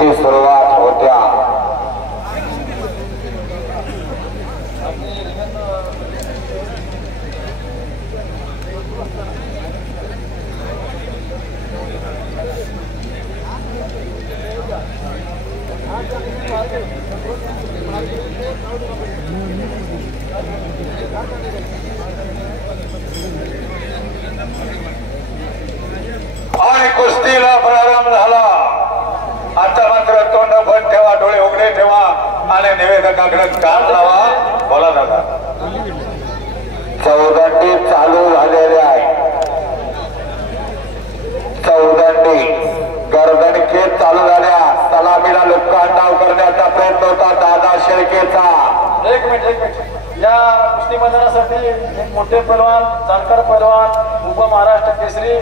कुस्ती सुरुवात होत्या। आणि कुस्तीला प्रारंभ झाला। आता मात्र तोंड बंद ठेवा, डोळे उघडे ठेवा आणि निवेदकाकडे कान लावा। बोला दादा। चौदंडी चालू झालेली आहे। चौदंडी गर्दणके चालू झाल्या। सलामीला लोकांना डाव करण्याचा प्रयत्न होता दादा शेळकेचा। एक मिनिट या कुस्ती मैदानासाठी एक मोठे पैलवान, जाणकार पैलवान, उप महाराष्ट्र केसरी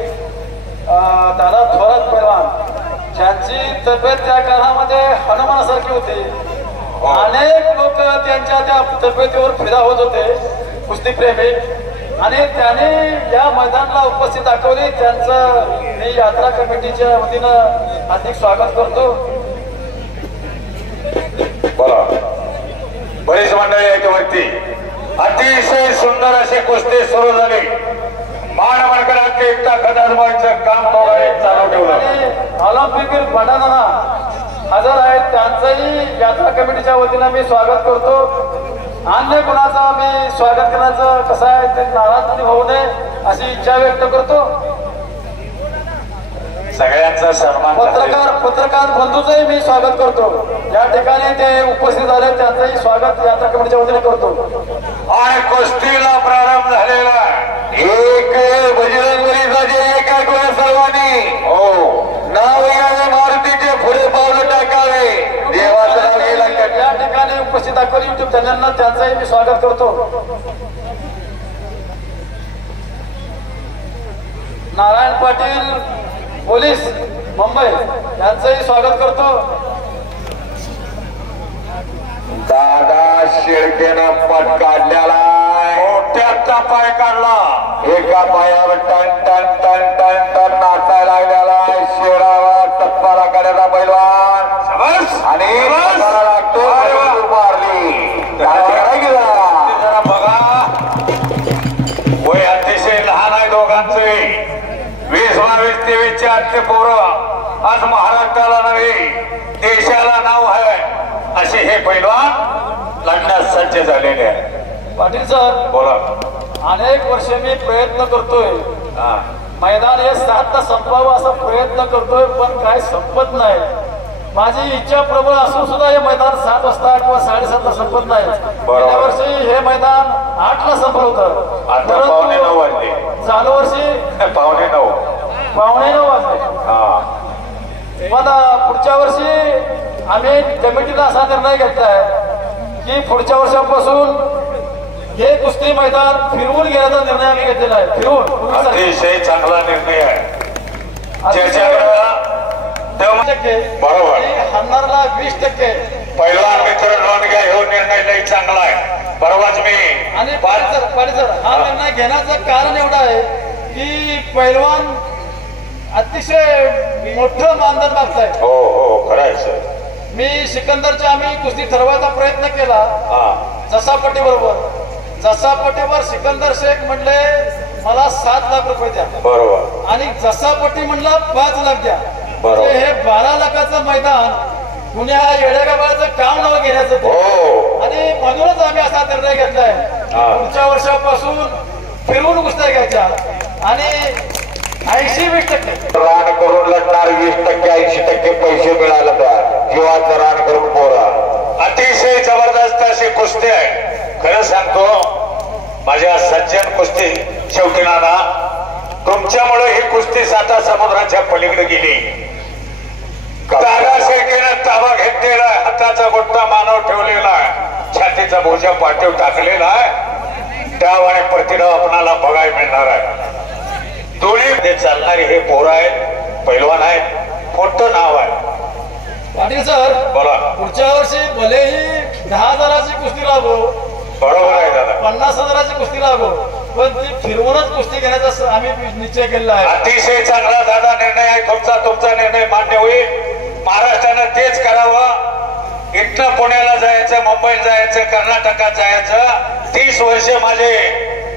दादा थोरात पैलवान, ज्यांची तब्येत त्या काळामध्ये हनुमानासारखी होती। अनेक लोक त्यांच्या त्या तब्येतीवर फिदा होत होते, कुस्ती प्रेमी, आणि त्याने या मैदानाला उपस्थित दाखवली। त्यांचं मी यात्रा कमिटीच्या वतीनं हार्दिक स्वागत करतो। बोला। बरीच मंडळी आहेत वरती। अतिशय सुंदर अशी कुस्ती सुरू झाली। मान मानकरांचे एकता खदाजमाचं काम चालू ठेवलं। ऑलिम्पिक भंडारा हजर आहेत, त्यांचंही यात्रा कमिटीच्या वतीनं मी स्वागत करतो। अन्य कुणाचा मी स्वागत करण्याचं कसं आहे ते नाराज होऊ नये अशी इच्छा व्यक्त करतो। सगळ्यांचा सन्मान। पत्रकार बंधूचंही मी स्वागत करतो। या ठिकाणी ते उपस्थित झाले, त्यांचंही स्वागत यात्रा कमिटीच्या वतीने करतो। आणि कुस्तीला प्रारंभ झालेला एक बजरंगबलीचा जे एक ऐकूया सर्वांनी। हो, नाव घ्यावे, मारुतीचे पुढे पावलं टाकावे, देवाचं नाव घ्यायला। या ठिकाणी उपस्थित दाखवली युट्यूब चॅनलना, त्यांचंही मी स्वागत करतो। नारायण पाटील पोलीस मुंबई यांचंही स्वागत करतो। दादा शेळकेनं पट काढलेला मोठ्याचा पाय काढला। एका पायावर टन टन टन टन टन नाचायला लागलेला शेरावा टप्पाला काढायला पैलवान आणि लागतो मारली। जरा बघा, वय अतिशय लहान आहे दोघांचे। 20, 22, 23 आजचे पोरं आज महाराष्ट्राला नव्हे देशाला नाव आहे असे हे पैलवान लढण्यास सज्ज झालेले आहे। पाटील सर बोला। अनेक वर्ष मी प्रयत्न करतोय, मैदान हे 7ला संपावं असा प्रयत्न करतोय, पण काय संपत नाही। माझी इच्छा प्रबळ असून सुद्धा हे मैदान 7 वाजता किंवा 7:30ला संपत नाही। गेल्या वर्षी हे मैदान 8ला संपलं होतं, आता 8:45 वाजले। चालू वर्षी 8:45 वाजले। पण पुढच्या वर्षी आम्ही कमिटीला असा निर्णय घेतलाय की पुढच्या वर्षापासून हे कुस्ती मैदान फिरवून घेण्याचा निर्णय आम्ही घेतलेला आहे। फिरवून अतिशय चांगला निर्णय आहे। बरोबर, हन्नारला 20%। पैलवान मित्र नोंद घ्या, हो निर्णय लई चांगला आहे। परवाच मी आणि पाटील हा निर्णय घेण्याचं कारण एवढं आहे की पैलवान अतिशय मोठं मानधन मागताय। हो हो, खरं आहे सर। मी सिकंदरच्या आम्ही कुस्ती ठरवायचा प्रयत्न केला जसापट्टी बरोबर। जसापट्टीवर सिकंदर शेख म्हणले मला 7 लाख रुपये द्या, बरोबर, आणि जसापट्टी म्हणला 5 लाख द्या। बरोबर, हे 12 लाखाचं मैदान पुण्या येडेगाबाचं काम नाव घेण्याचं। हो, आणि म्हणूनच आम्ही असा निर्णय घेतलाय पुढच्या वर्षापासून फिरवून कुस्त्या घ्यायच्या आणि 80-20% रान करून लढणार, 20% 80% पैसे मिळाले तर जीवाचं रान करून पोरा। अतिशय जबरदस्त अशी कुस्ती आहे। खरं सांगतो माझ्या सज्जन कुस्ती शेवटी नाना, तुमच्यामुळे ही कुस्ती 7 समुद्राच्या पलीकडे गेली। दादा शेळकेनं ताबा घेतलेला, हाताचा मोठा मानव ठेवलेला, छातीचा बोजा पाठीवर टाकलेला आहे। त्यामुळे प्रतिभा आपणाला बघायला मिळणार आहे। दोन्ही चालणारे हे पोरं आहेत, पैलवान आहेत, मोठं नाव आहे। पाटील सर बोला। पुढच्या वर्षी भलेही 10,000ची कुस्ती लागो, बरोबर आहे दादा, 50,000ची कुस्ती लागो, पण ती फिरवूनच कुस्ती घेण्याचा आम्ही निश्चय केलेला आहे। अतिशय चांगला दादा निर्णय आहे तुमचा। तुमचा निर्णय मान्य होईल। महाराष्ट्रानं तेच करावं. इथनं पुण्याला जायचं, मुंबईला जायचं, कर्नाटकात जायचं. 30 वर्ष माझे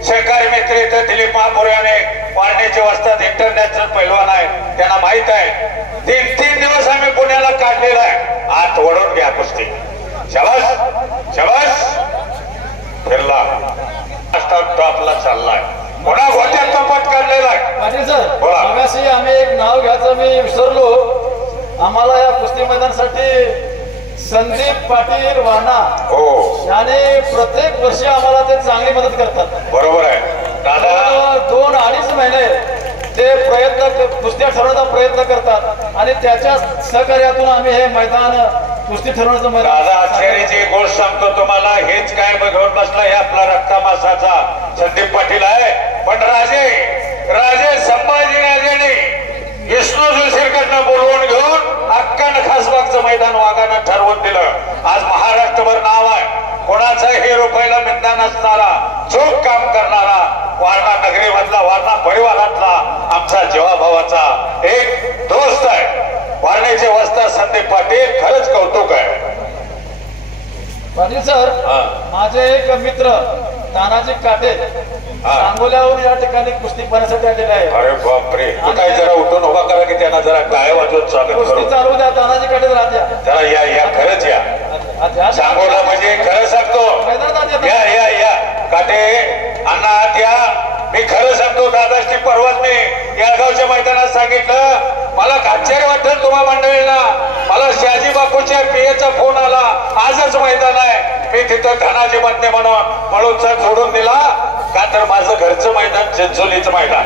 सहकारी मित्र इथं दिलीप महापुराने वारणेचे वस्ताद इंटरनॅशनल पैलवान आहे, त्यांना माहित आहे. 3 दिवस आम्ही पुण्याला काढलेला आहे. आत वळून घ्या कुस्ती. शाबास शाबास. फिरला टॉपला चाललाय. पुन्हा गोट्यात कपाट काढलेला आहे. पाटील सर, बोला. मगाशी आम्ही एक नाव घ्यायचं मी विसरलो. आम्हाला या कुस्ती मैदानासाठी संदीप पाटील वाणा हो, याने प्रत्येक वर्षी आम्हाला ते चांगली मदत करतात. बरोबर आहे दादा. 2-2.5 महिने ते कुस्त्या ठरवण्याचा प्रयत्न करतात आणि त्याच्या सहकार्यातून आम्ही हे मैदान कुस्ती ठरवण्याचं मैदान. दादा आश्चर्याची गोष्ट सांगतो तुम्हाला. हेच काय घेऊन बसला, हे आपला रक्तामासाचा संदीप पाटील आहे. पण राजे संभाजीराजेने विष्णू जोशीकडनं बोलवून घेऊन अक्कन खासबागचं मैदान वाघानं ठरवून दिलं. आज महाराष्ट्रभर नाव आहे. कोणाचाही रुपयाला मिळणार नसणारा, चोख काम करणारा वारणा नगरी मधला, वारणा परिवारातला आमचा जीवाभावाचा एक दोस्त आहे. वारणेचे वस्ताद संदीप पाटील, खरंच कौतुक आहे. पाटील सर, माझे एक मित्र तानाजी काटे सांगोल्याहून या ठिकाणी कुस्ती पाहण्यासाठी आलेले आहे. अरे बापरे, तू काय जरा उठून उभा करा की त्यांना जरा काय वाजवत स्वागत कुस्ती करू. चालू द्या. तानाजी काटे राहत्या जरा या खरंच या. सांगोला म्हणजे खरं सांगतो, या काटे अण्णा आत या. मी खरं सांगतो दादाश्री, परवाच मी येळगावच्या मैदानात सांगितलं, मला आश्चर्य वाटलं तुम्हा मंडळीला. मला शहाजी बापूच्या पियेचा फोन आला, आजच मैदान आहे. मी तिथं धनाजी मधने म्हणून सोडून दिला, का तर माझं घरचं मैदान चिंचोलीचं मैदान.